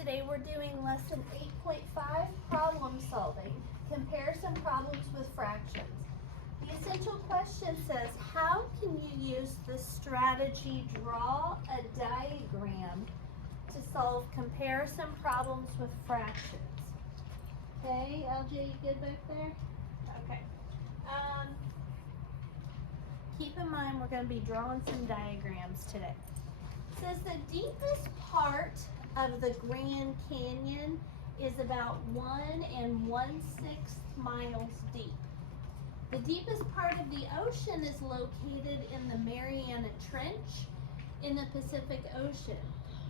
Today we're doing lesson 8.5, problem solving, comparison problems with fractions. The essential question says, how can you use the strategy draw a diagram to solve comparison problems with fractions? Okay, LJ, you good back there? Okay. Keep in mind we're going to be drawing some diagrams today. It says the deepest part of the Grand Canyon is about 1 1/6 miles deep. The deepest part of the ocean is located in the Mariana Trench in the Pacific Ocean.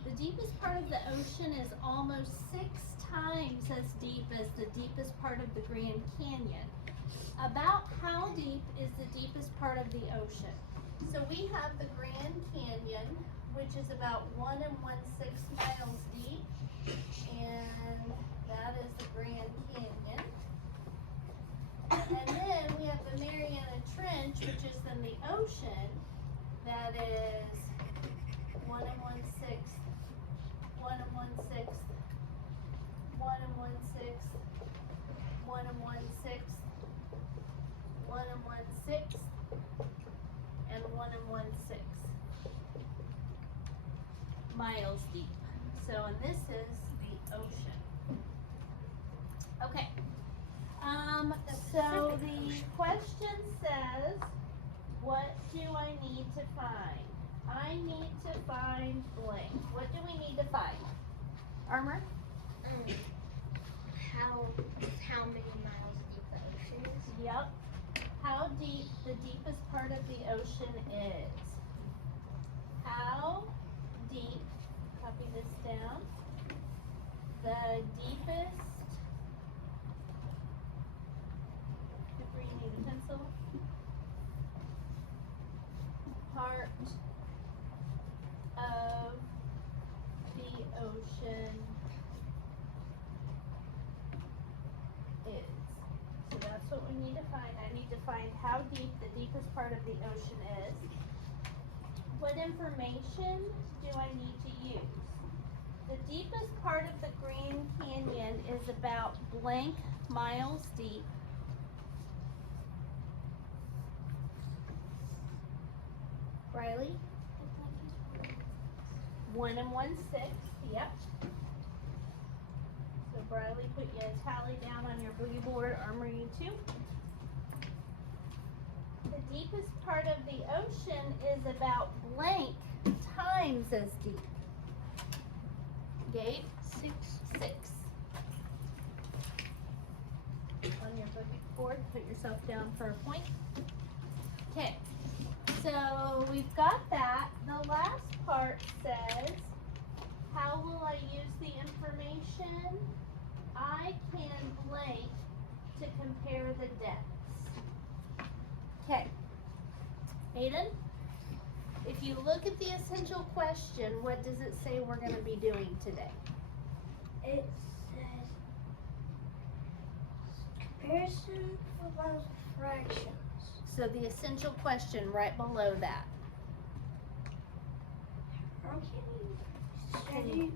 The deepest part of the ocean is almost 6 times as deep as the deepest part of the Grand Canyon. About how deep is the deepest part of the ocean? So we have the Grand Canyon, which is about 1 1/6 miles deep, and that is the Grand Canyon. And then we have the Mariana Trench, which is in the ocean, that is 1 1/6, 1 1/6, 1 1/6, 1 1/6, 1 1/6, and 1 1/6 miles deep. So, and this is the ocean. Okay. So the question says, what do I need to find? I need to find blank. What do we need to find? Armor? How many miles deep the ocean is? Yep. How deep the deepest part of the ocean is. How deep, copy this down, the deepest, Cooper, you need a pencil, part of the ocean is. So that's what we need to find. I need to find how deep the deepest part of the ocean is. What information do I need to use? The deepest part of the Grand Canyon is about blank miles deep. Riley? 1 1/6, yep. So Riley, put you a tally down on your boogie board, Armor, you too. The deepest part of the ocean is about blank times as deep. Gabe? 6. On your boogie board, put yourself down for a point. Okay, so we've got that. The last part says, how will I use the information? I can blank to compare the depths. Okay, Aiden, if you look at the essential question, what does it say we're going to be doing today? It says comparison of fractions. So the essential question right below that. How can you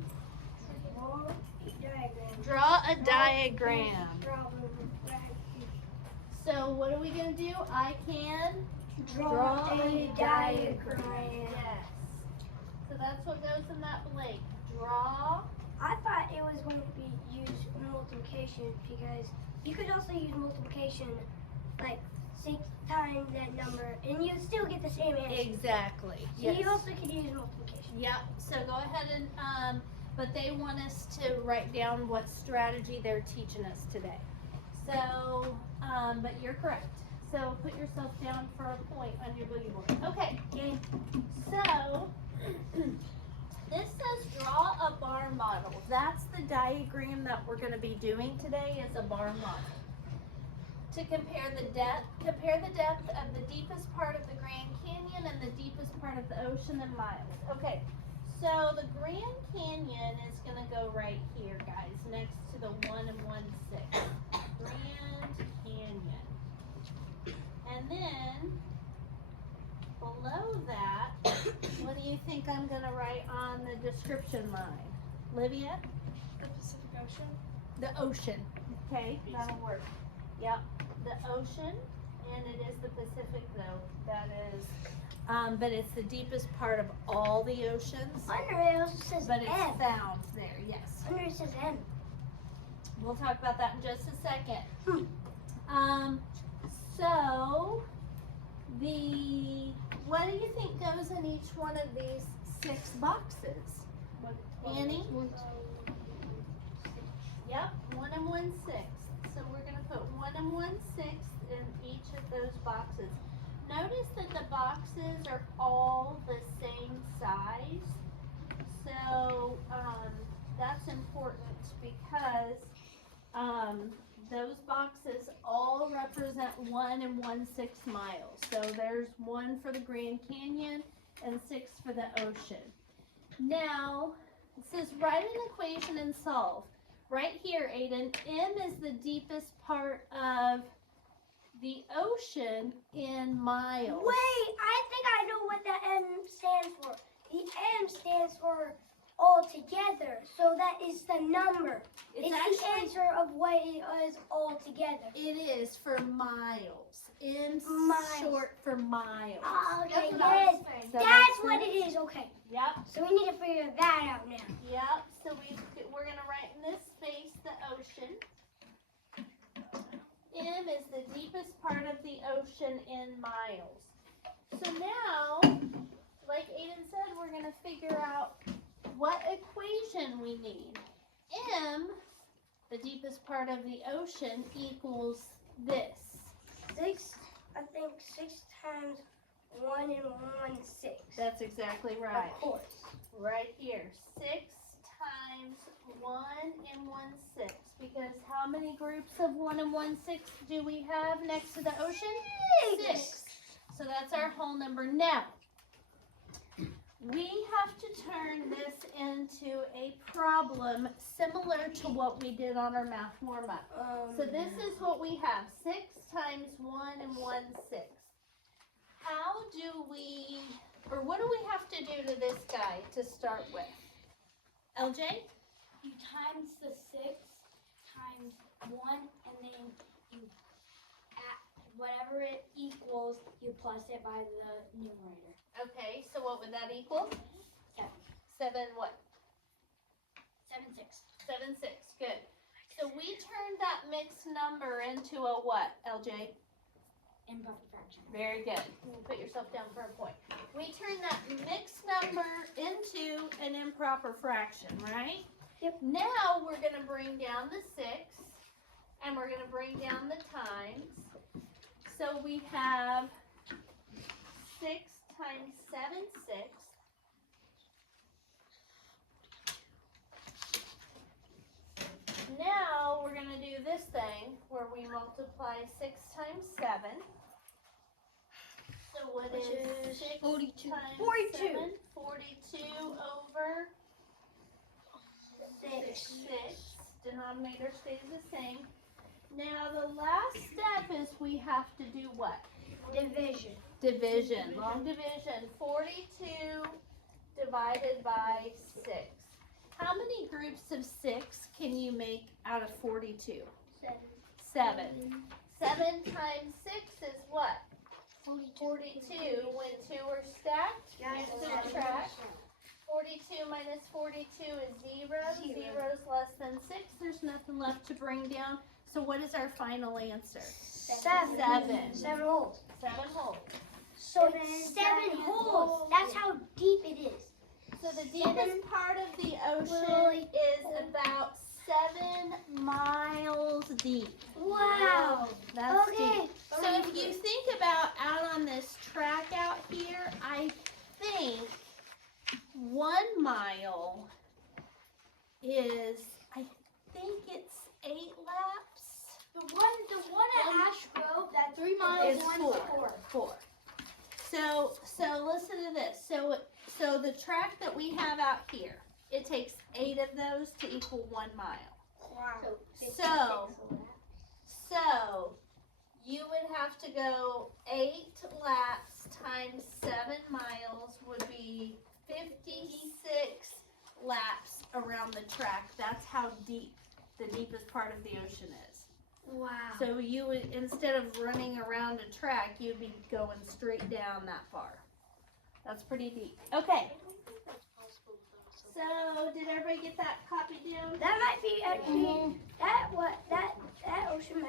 draw a diagram? Draw a diagram. Problem with fractions. So what are we going to do? I can Draw a diagram. Yes. So that's what goes in that blank. Draw. I thought it was going to be used multiplication because you could also use multiplication like 6 times that number and you'd still get the same answer. Exactly. So Yes. you also could use multiplication. Yep. So go ahead and but they want us to write down what strategy they're teaching us today. So but you're correct. So put yourself down for a point on your boogie board. Okay. So this says draw a bar model. That's the diagram that we're going to be doing today, is a bar model. To compare the depth of the deepest part of the Grand Canyon and the deepest part of the ocean in miles. Okay, so the Grand Canyon is going to go right here, guys, next to the 1 1/6. Grand Canyon. And then below that, what do you think I'm going to write on the description line? Livia? The Pacific Ocean. The ocean. Okay, that'll work. Yep, the ocean, and it is the Pacific though. That is, but it's the deepest part of all the oceans. Under it also says But it's M. found there, yes. Under it says M. We'll talk about that in just a second. Hmm. So what do you think goes in each one of these 6 boxes? Annie? Yep, 1 and 1/6. So we're gonna put 1 and 1/6 in each of those boxes. Notice that the boxes are all the same size. So that's important because those boxes all represent 1 and 1/6 miles. So there's 1 for the Grand Canyon and 6 for the ocean. Now, it says write an equation and solve. Right here, Aiden, M is the deepest part of the ocean in miles. Wait, I think I know what the M stands for. The M stands for all together. So that is the number. It's the actually, answer of what it is all together. it is for miles. M's Miles. short for miles. Oh, okay, That's what I was yes. saying. Does that That's make what sense? it is. Okay. Yep. So we need to figure that out now. Yep, so we're gonna write in this space the ocean. M is the deepest part of the ocean in miles. So now, like Aiden said, we're gonna figure out what equation we need. M, the deepest part of the ocean, equals this. 6 times 1 and 1/6. That's exactly right. Of course. Right here, 6 times 1 and 1/6. Because how many groups of 1 and 1/6 do we have next to the ocean? 6. So that's our whole number. Now, we have to turn this into a problem similar to what we did on our math warm-up. So this is what we have, 6 times 1 and 1/6. How do we, or what do we have to do to this guy to start with? LJ? You times the 6 times 1, and then you add whatever it equals, you plus it by the numerator. Okay, so what would that equal? 7. 7 what? 7, 6. 7, 6, good. So we turned that mixed number into a what, LJ? Improper fraction. Very good. You can put yourself down for a point. We turned that mixed number into an improper fraction, right? Yep. Now we're going to bring down the 6, and we're going to bring down the times. So we have 6 times 7 6. Now we're going to do this thing where we multiply 6 times 7. So what Which is is 6 42. times 42. 7? 42 over 6. Denominator stays the same. Now the last step is we have to do what? Division. Division, long division, 42 divided by 6. How many groups of 6 can you make out of 42? 7. 7 times 6 is what? 42. When 2 are stacked, you subtract. 42 minus 42 is 0. 0 is less than 6. There's nothing left to bring down. So what is our final answer? 7. 7. 7 holes. 7 whole. So it's 7 holes. That's how deep it is. So the deepest part of the ocean is about 7 miles deep. Wow. That's Okay. deep. So if you think about out on this track out here, I think 1 mile is, I think it's 8 laps. The one at Ash Grove, that 3 miles, It's one 4. 4. So listen to this. So the track that we have out here, it takes 8 of those to equal 1 mile. Wow. So you would have to go 8 laps times 7 miles would be 56 laps around the track. That's how deep the deepest part of the ocean is. Wow. So you would, instead of running around a track, you'd be going straight down that far. That's pretty deep. Okay. So did everybody get that copied down? That might be actually that ocean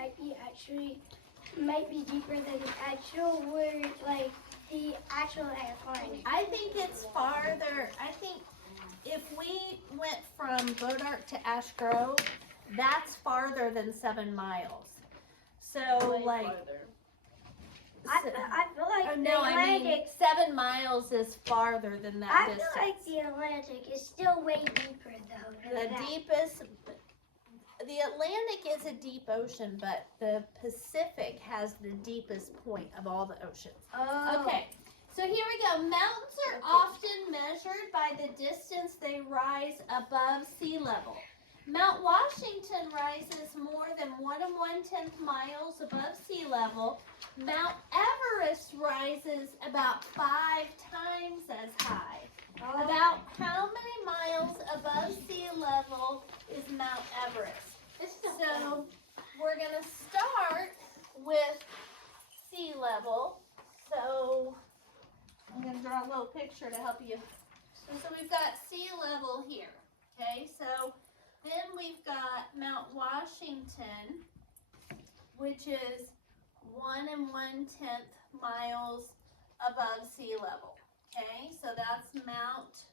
might be deeper than the actual word, like the actual Atlantic. I think it's farther. I think if we went from Bodark to Ash Grove, that's farther than 7 miles. So like, I feel like no, the I mean Atlantic. 7 miles is farther than that I distance. feel like the Atlantic is still way deeper though. The than that. deepest, the Atlantic is a deep ocean, but the Pacific has the deepest point of all the oceans. Oh. Okay, so here we go. Mountains are often measured by the distance they rise above sea level. Mount Washington rises more than 1 1/10 miles above sea level. Mount Everest rises about 5 times as high. About how many miles above sea level is Mount Everest? So we're going to start with sea level. So I'm going to draw a little picture to help you. So we've got sea level here. Okay, so then we've got Mount Washington, which is 1 1/10 miles above sea level. Okay, so that's Mount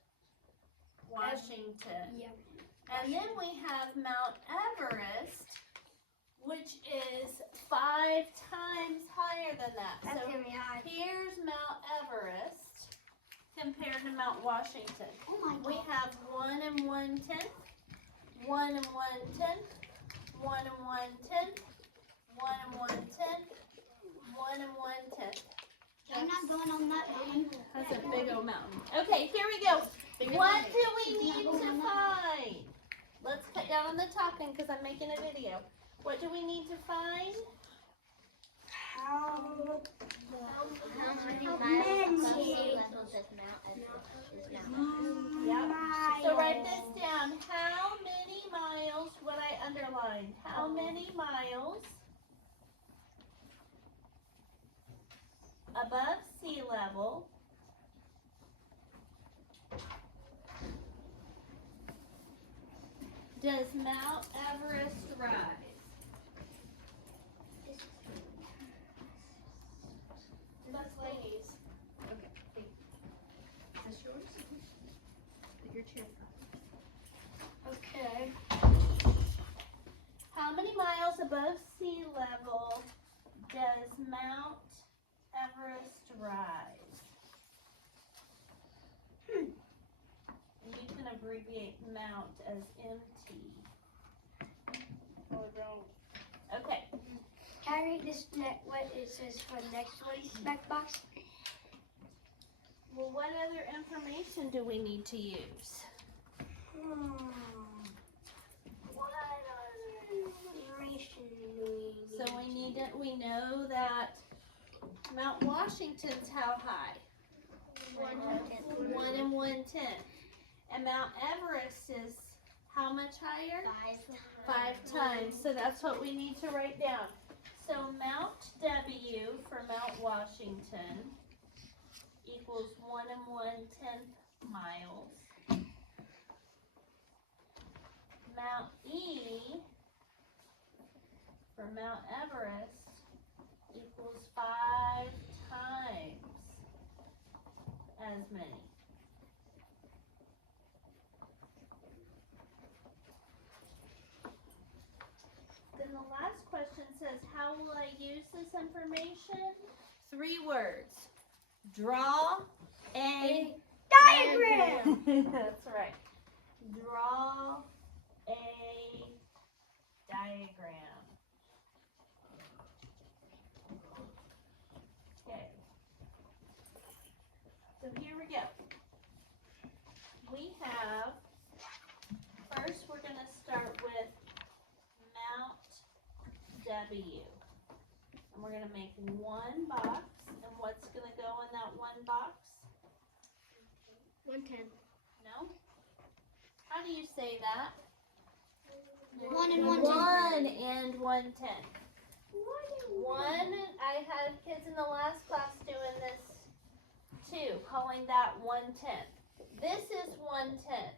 Washington. Yep. And then we have Mount Everest, which is 5 times higher than that. That's So gonna be high. here's Mount Everest compared to Mount Washington. Oh my We have 1 1/10, 1 1/10, 1 1/10, 1 1/10, 1 1/10. I'm not going on that one. That's a big old mountain. Okay, here we go. What do we need to find? Let's cut down on the talking because I'm making a video. What do we need to find? How many miles miles above above sea sea level does Mount Everest is Mount Yep. So write this down. How many miles, what I underlined, how many miles above sea level does Mount Everest rise? That's ladies. Okay. Is this yours? Your chair. Okay. How many miles above sea level does Mount Everest rise? You can abbreviate Mount as MT. Okay. Can I read this what it says for the next one? Next box. Well, what other information do we need to use? What other information do we need? So we know that Mount Washington's how high? 1 1/10. And Mount Everest is how much higher? 5 times. So that's what we need to write down. So Mount W for Mount Washington equals 1 1/10 miles. Mount E for Mount Everest equals 5 times as many. Then the last question says, how will I use this information? 3 words. Draw a Diagram. That's right. Draw a diagram. Okay. So here we go. We have, first we're going to start with Mount W. And we're going to make 1 box. And what's going to go in that 1 box? 110. No? How How do you say that? 1 and 1/10. 1 and 1/10. I had kids in the last class doing this too, calling that 1/10. This is 1/10.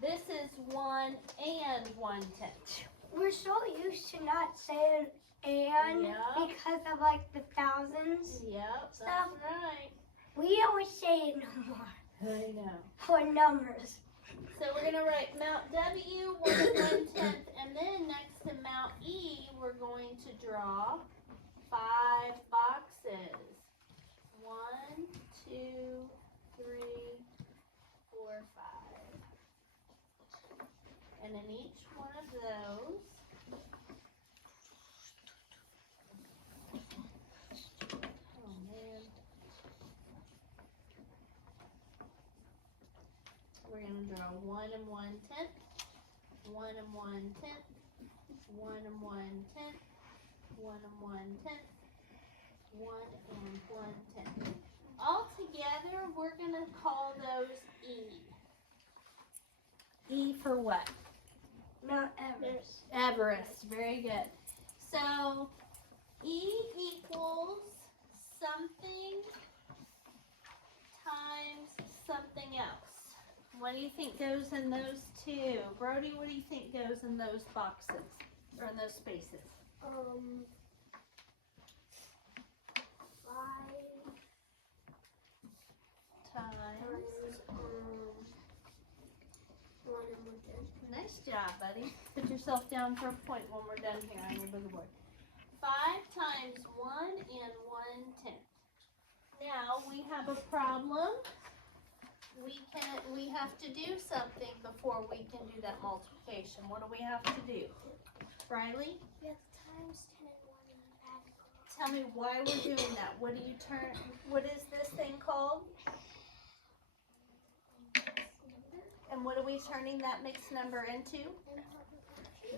This is 1 and 1/10. We're so used to not saying and Yeah. because of like the thousands. Yep, Stuff. that's right. We don't say it no more I know. for numbers. So we're gonna write Mount W, 1 and 1/10, and then next to Mount E, we're going to draw 5 boxes. 1, 2, 3, 4, 5. And in each one of those, oh man. We're gonna draw 1 and 1/10, 1 and 1/10, 1 and 1/10, 1 and 1/10, 1 and 1/10. All together, we're gonna call those E. E for what? Mount Everest. Everest. Very good. So E equals something times something else. What do you think goes in those two? Brody, what do you think goes in those boxes or in those spaces? 5 Times. 1 and 1/10. Nice job, buddy. Put yourself down for a point when we're done here on your boogie board. 5 times 1 and 1/10. Now we have a problem. We have to do something before we can do that multiplication. What do we have to do? Riley, We have times 10 and 1 and add. tell me why we're doing that. What is this thing called? And what are we turning that mixed number into?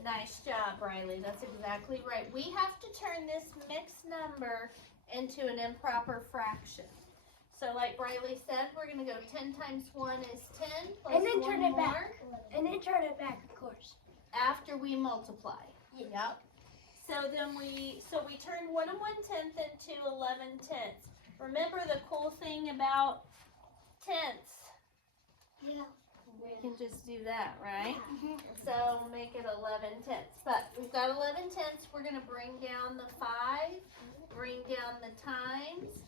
Nice job, Riley. That's exactly right. We have to turn this mixed number into an improper fraction. So like Riley said, we're going to go 10 times 1 is 10 plus And then 1 turn it more back. And then turn it back, of course. after we multiply. Yep. So then we turned 1 and 1/10 into 11/10. Remember the cool thing about tenths? Yeah. We can just do that, right? So make it 11/10. But we've got 11/10. We're going to bring down the 5, bring down the times,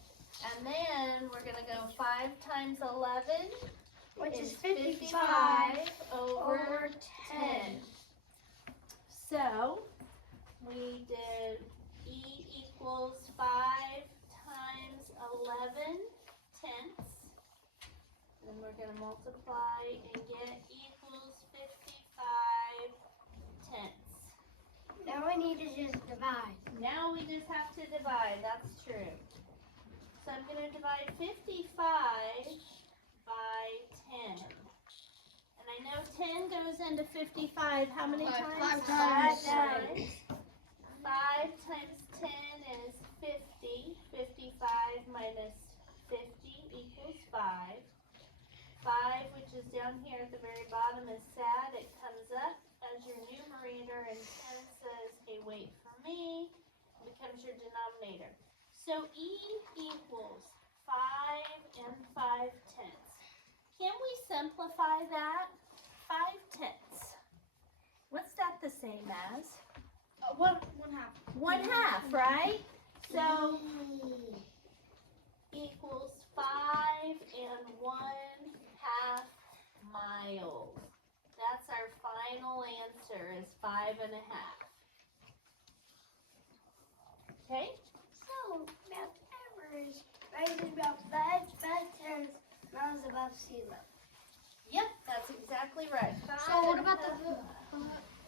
and then we're going to go 5 times 11, Which is 55 over over 10. So we did E equals 5 times 11/10. Then we're going to multiply and get equals 55/10. Now we need to just divide. Now we just have to divide. That's true. So I'm going to divide 55 by 10. And I know 10 goes into 55 how many times? 5 times. 5 times 10 is 50. 55 minus 50 equals 5. 5, which is down here at the very bottom, is sad. It comes up as your numerator, and 10 says, hey, wait for me. It becomes your denominator. So E equals 5 and 5/10. Can we simplify that? 5/10. What's that the same as? 1/2. 1/2, right? So equals 5 and 1/2 miles. That's our final answer is 5.5. Okay? So, Mount Everest rises about 5 miles above sea level. Yep, that's exactly right. So what about the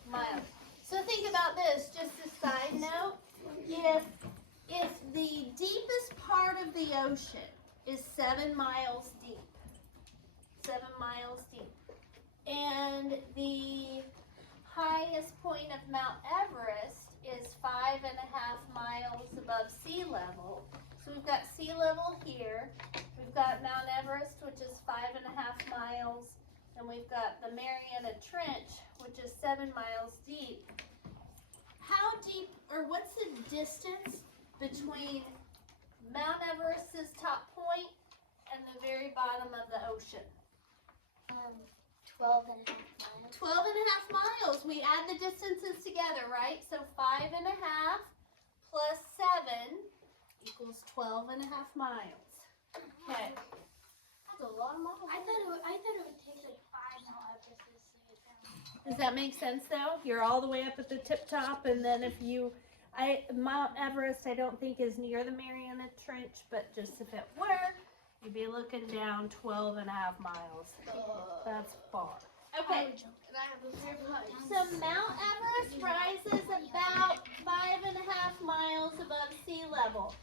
miles? So think about this, just a side note. If the deepest part of the ocean is 7 miles deep, 7 miles deep, and the highest point of Mount Everest is 5.5 miles above sea level. So we've got sea level here. We've got Mount Everest, which is 5.5 miles and we've got the Mariana Trench, which is 7 miles deep. How deep, or what's the distance between Mount Everest's top point and the very bottom of the ocean? 12 and a half miles. 12 and a half miles. We add the distances together, right? So 5 and a half plus 7 equals 12 and a half miles. Okay. That's a lot of miles. I thought it would take like 5 Mount Everests to get down. Does that make sense though? You're all the way up at the tip top, and then if you, Mount Everest I don't think is near the Mariana Trench, but just if it were, you'd be looking down 12 and a half miles. That's far. Okay. So Mount Everest rises about 5.5 miles above sea level.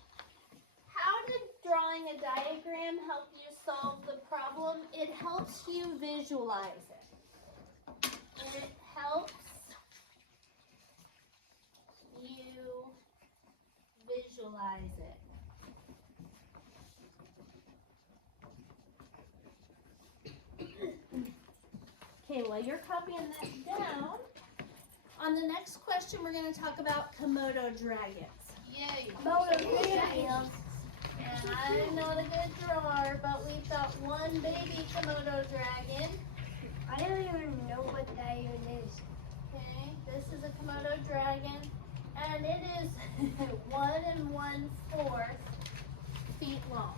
How did drawing a diagram help you solve the problem? It helps you visualize it. It helps you visualize it. Okay, while you're copying that down, on the next question we're going to talk about Komodo dragons. Yay. Komodo dragons. And I'm not a good drawer, but we've got one baby Komodo dragon. I don't even know what that even is. Okay, this is a Komodo dragon, and it is 1 1/4 feet long.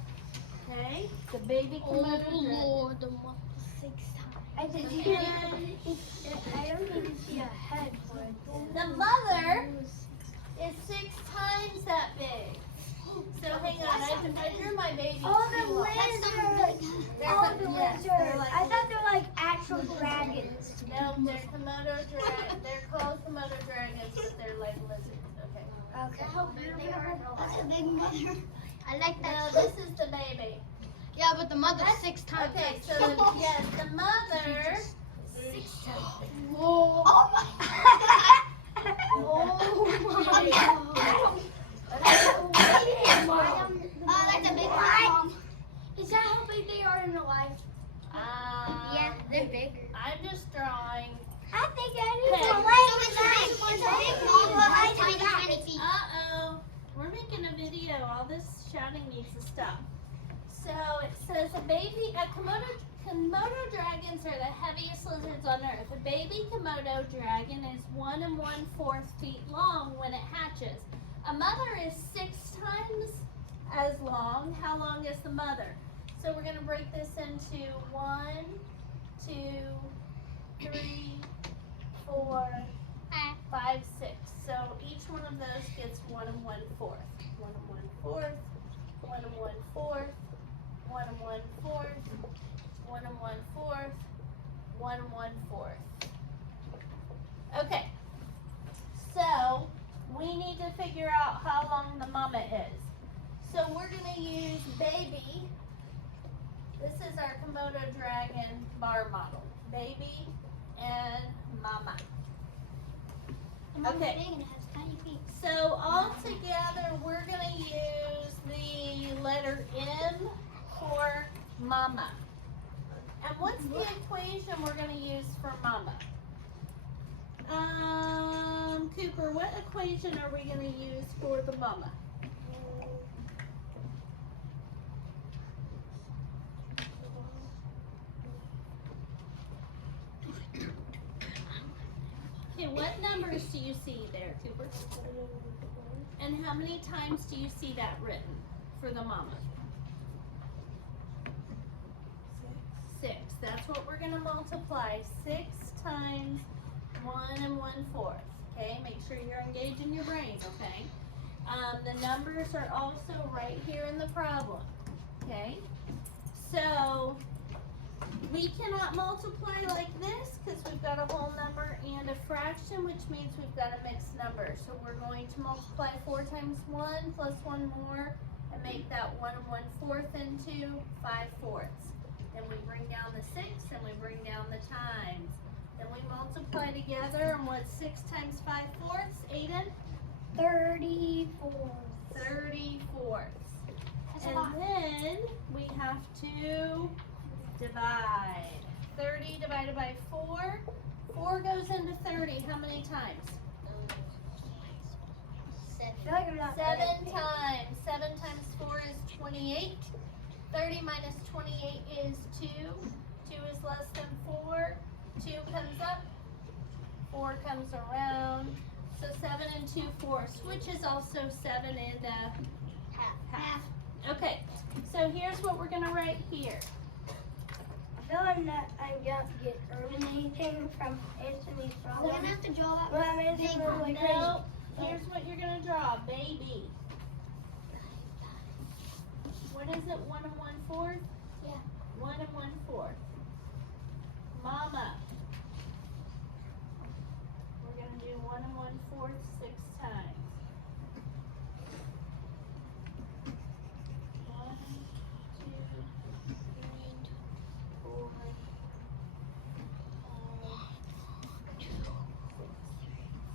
Okay, the baby Komodo dragon. Lord, the month 6 times. I did Okay. I don't even see a head for it. The mother is 6 times that big. So hang on, I drew my baby. Oh, too the long. lizards! They're Oh, co- the yes, lizards! they're like- I thought they were like actual dragons. No, they're Komodo dragons. They're called Komodo dragons, but they're like lizards. Okay. Okay. That's a big mother. I like No, that. this is the baby. Yeah, but the mother's 6 times. Okay, so yes, the mother. 6 times. Whoa. Oh my That's a big one. Is that how big they are in real life? Yeah, they're bigger. I'm just drawing. I think I need Okay. to It's a big mom, but I tiny 20 feet. Uh-oh. We're making a video. All this shouting needs to stop. So it says Komodo dragons are the heaviest lizards on Earth. A baby Komodo dragon is 1 1/4 feet long when it hatches. A mother is 6 times as long. How long is the mother? So we're going to break this into 1, 2, 3, 4, 5, 6. So each one of those gets 1 1/4. 1 1/4. 1 1/4. 1 1/4. 1 1/4. 1 1/4. Okay. So we need to figure out how long the mama is. So we're going to use baby. This is our Komodo dragon bar model. Baby and mama. Okay. Big and it has tiny feet. So all together, we're going to use the letter M for mama. And what's the equation we're going to use for mama? Cooper, what equation are we going to use for the mama? Okay, what numbers do you see there, Cooper? And how many times do you see that written for the mama? 6. That's what we're going to multiply. 6 times 1 1/4. Okay, make sure you're engaging your brain, okay? The numbers are also right here in the problem. Okay? So, we cannot multiply like this because we've got a whole number and a fraction, which means we've got a mixed number. So we're going to multiply 4 times 1 plus 1 more and make that 1 1/4 into 5/4. Then we bring down the 6 and we bring down the times. Then we multiply together, and what's 6 times 5/4, Aiden? 34. 34. That's a And lot. then we have to divide. 30 divided by 4. 4 goes into 30. How many times? I feel like I'm not 7 good. times. 7 times 4 is 28. 30 minus 28 is 2. 2 is less than 4. 2 comes up. 4 comes around. So 7 and 2 fourths, which is also 7 and a half. Okay, so here's what we're gonna write here. I feel I'm gonna get earning anything from answering these We're problems. gonna have to draw that. Well, I'm answering them like crazy. No, here's what you're gonna draw, baby. What is it, 1 and 1/4? Yeah. 1 and 1/4. Mama. We're gonna do 1 and 1/4 6 times. 1, 2, 3, 4, 5, 6.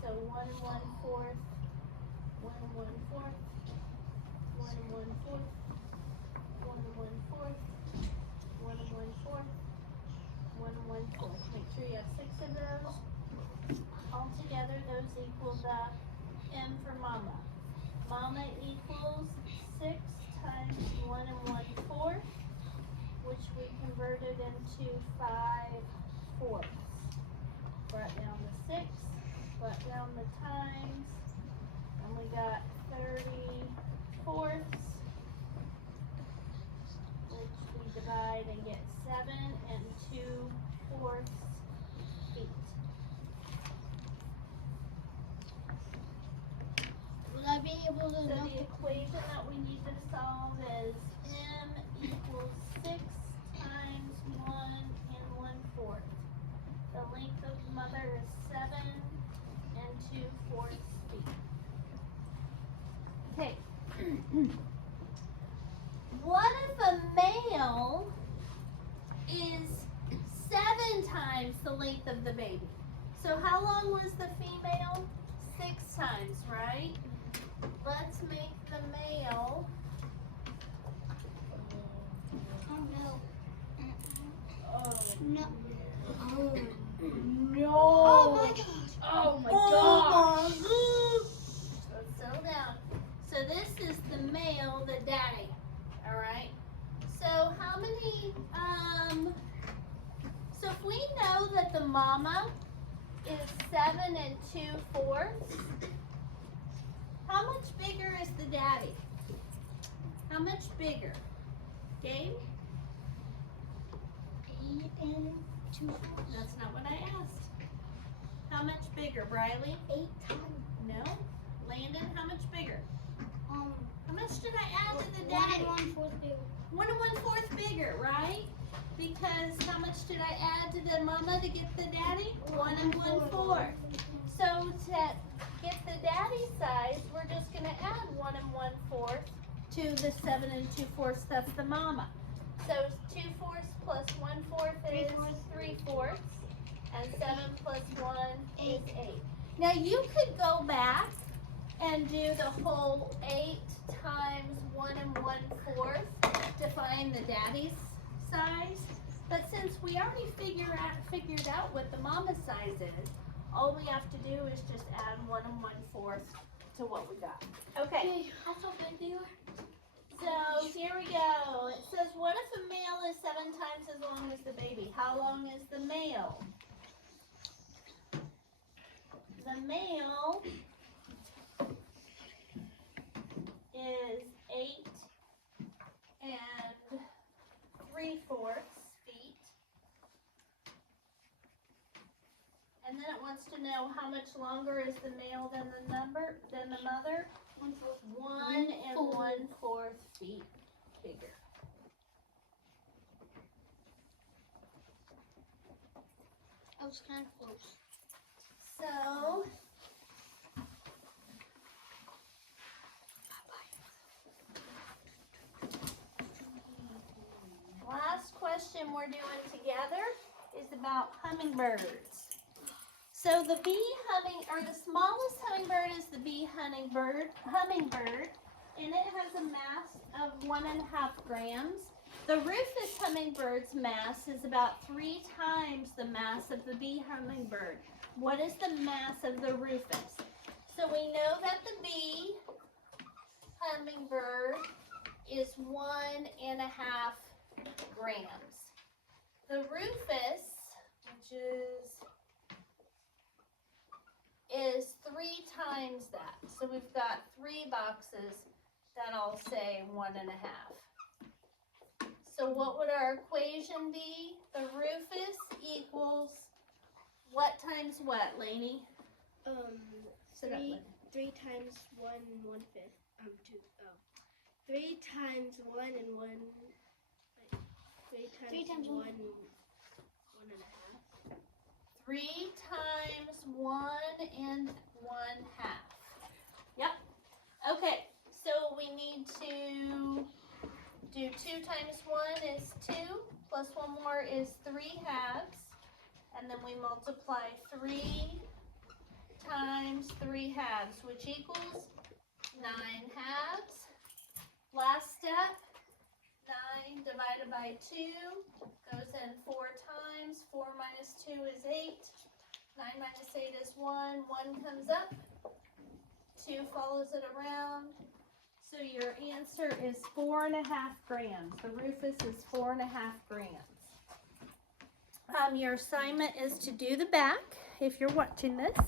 So 1 and 1/4, 1 and 1/4, 1 and 1/4, 1 and 1/4, 1 and 1/4, 1 and 1/4. Make sure you have 6 of those. Altogether, those equal the M for mama. Mama equals 6 times 1 and 1/4, which we converted into 5/4. Brought down the 6, brought down the times, and we got 30/4, which we divide and get 7 and 2/4 feet. Will I be able to So know? the equation that we need to solve is M equals 6 times 1 and 1/4. The length of the mother is 7 and 2/4 feet. Okay. What if a male is 7 times the length of the baby? So how long was the female? 6 times, right? Let's make the male. Oh no. Oh No. no! Oh my gosh. Oh my Oh gosh. my gosh! Let's settle down. So this is the male, the daddy. All right. So how many? So if we know that the mama is 7 and 2/4, how much bigger is the daddy? How much bigger? Gabe? 8 and 2/4. That's not what I asked. How much bigger, Briley? 8 times. No. Landon, how much bigger? Um. How much did I add to the 1 daddy? and 1/4 bigger. 1 and 1/4 bigger, right? Because how much did I add to the mama to get the daddy? 1 and 1/4. So to get the daddy size, we're just gonna add 1 and 1/4 to the 7 and 2/4. That's the mama. So 2/4 plus 1/4 is 3/4, and 7 plus 1 is 8. Now you could go back and do the whole 8 times 1 and 1/4 to find the daddy's size. But since we already figured out what the mama size is, all we have to do is just add 1 and 1/4 to what we got. Okay. That's how big they are. So here we go. It says, what if a male is 7 times as long as the baby? How long is the male? The male is 8 and 3/4 feet. And then it wants to know how much longer is the male than the mother? 1 and 1/4 feet bigger. I was kind of close. So last question we're doing together is about hummingbirds. So the the smallest hummingbird is the bee hummingbird, and it has a mass of 1.5 grams. The rufous hummingbird's mass is about 3 times the mass of the bee hummingbird. What is the mass of the rufous? So we know that the bee hummingbird is 1.5 grams. The rufous, which is 3 times that. So we've got 3 boxes that all say 1.5. So what would our equation be? The rufous equals what times what, Lainey? Sit up, Lainey. 3 times 1 1/5. 3 times 1 and 1. 3 times 1 1.5. 3 times 1.5. Yep. Okay, so we need to do 2 times 1 is 2, plus 1 more is 3 halves, and then we multiply 3 times 3 halves, which equals 9 halves. Last step, 9 divided by 2 goes in 4 times. 4 minus 2 is 8. 9 minus 8 is 1. 1 comes up. 2 follows it around. So your answer is 4.5 grams. The rufous is 4.5 grams. Your assignment is to do the back if you're watching this.